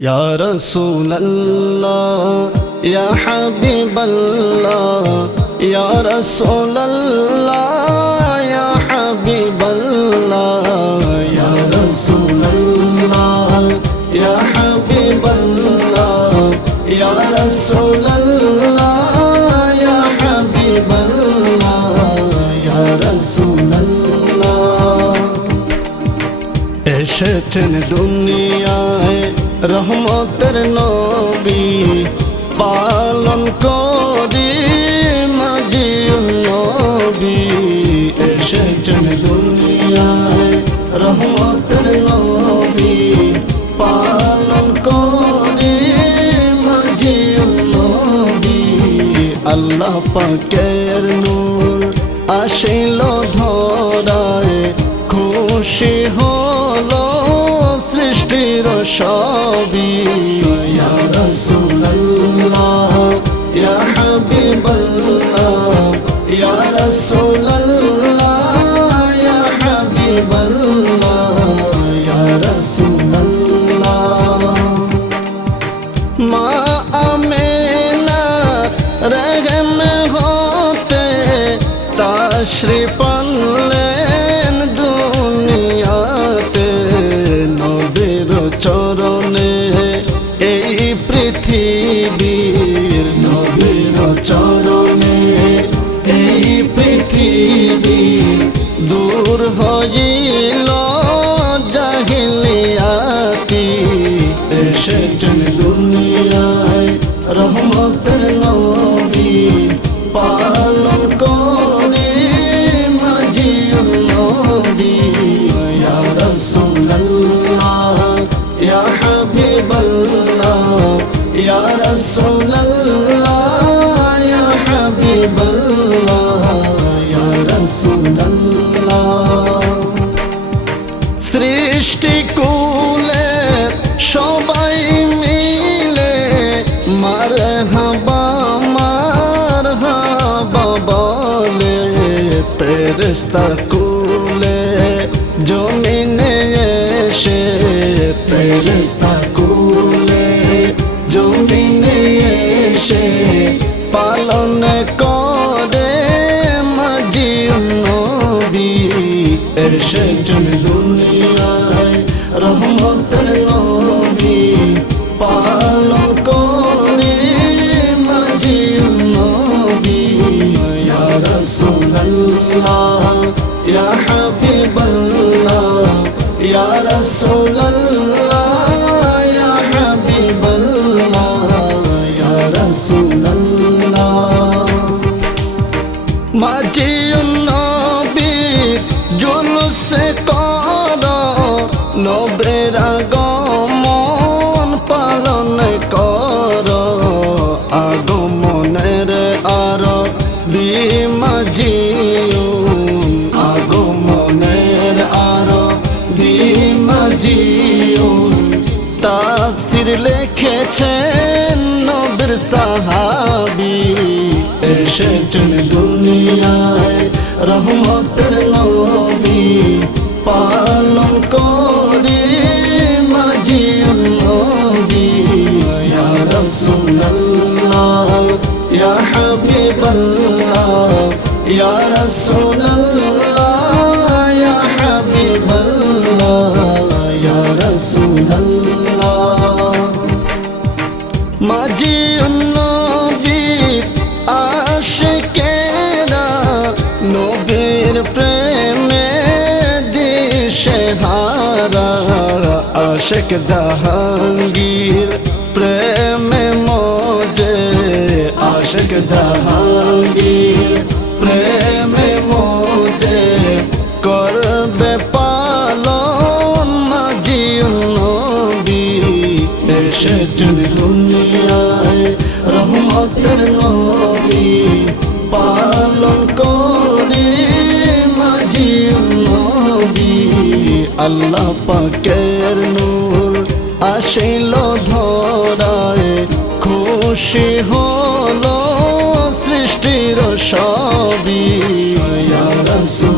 या रसूल अल्लाह या हबीब अल्लाह या रसूल अल्लाह या हबीब अल्लाह या रसूल अल्लाह या हबीब अल्लाह या रसूल अल्लाह या हबीब अल्लाह या रसूल अल्लाह एसेছেন দুনিয়ায় রহমতের নবী পালন করি মাজিউন নবী এসেছেন দুনিয়ায় রহমতের নবী পালন করি মাজিউন নবী আল্লাহ পাকের নূর আসিল ধরায় খুশি হলো সৃষ্টির সবই ইয়া রাসূলুল্লাহ ইয়া হাবিবাল্লাহ ইয়া রাসূলুল্লাহ ইয়া হাবিবাল্লাহ ইয়া রাসূলুল্লাহ মা আমেনা রহম হতে তাশরিফ আনলেন দুনিয়াতে নবীর চরণে এই পৃথিবীর নবীর চরণে এই পৃথিবীর দূর হইল জাহিলিয়াতি এসেছেন দুনিয়ায় রহমতের নবী পালন করে মাজিউন নবী ইয়া রাসূলুল্লাহ ইয়া হাবিবাল্লাহ ইয়া রাসূলুল্লাহ ইয়া হাবিবাল্লাহ ইয়া রাসূলুল্লাহ সৃষ্টি কুলে সবাই মিলে মারহাবা মারহাবা বলে ফেরেশতা কুলে জমিনে এসে ফেরেশতা কুলে জমিনে এসে পালন করে মাজিউন নবী এসেছেন দুনিয়ায় রহমতের নবী পালন করে মাজিউন নবী ইয়া রাসূলুল্লাহ ইয়া হাবিবাল্লাহ ইয়া রাসূলুল্লাহ ইয়া হাবিবাল্লাহ ইয়া রাসূলুল্লাহ মাজিউন নবীর জুলুসে কর নবীর আগমন পালন কর আগমনের আরবি মাজিউন আগমনের আরবি মাজিউন তাফসীর লিখেছেন নবীর সাহাবী এসেছেন দুনিয়ায় রহমতের নবী পালন করে মাজিউন নবী ইয়া রাসূলুল্লাহ ইয়া হাবিবাল্লাহ ইয়া রাসূলুল্লাহ ইয়া হাবিবাল্লাহ ইয়া রাসূলুল্লাহ মাজিউন নবীর আশিকেরা নবীর প্রেমে দিশেহারা আশিক জাহাঙ্গীর প্রেমে মজে আশিক জাহাঙ্গীর প্রেমে মজে করবে পালন মাজিউন নবী এসেছেন দুনিয়ায় রহমতের নবী পালন করে মাজিউন নবী আল্লাহ পাকের নূর আসিল ধরায় খুশি হলো সৃষ্টির সবই ইয়া রাসূল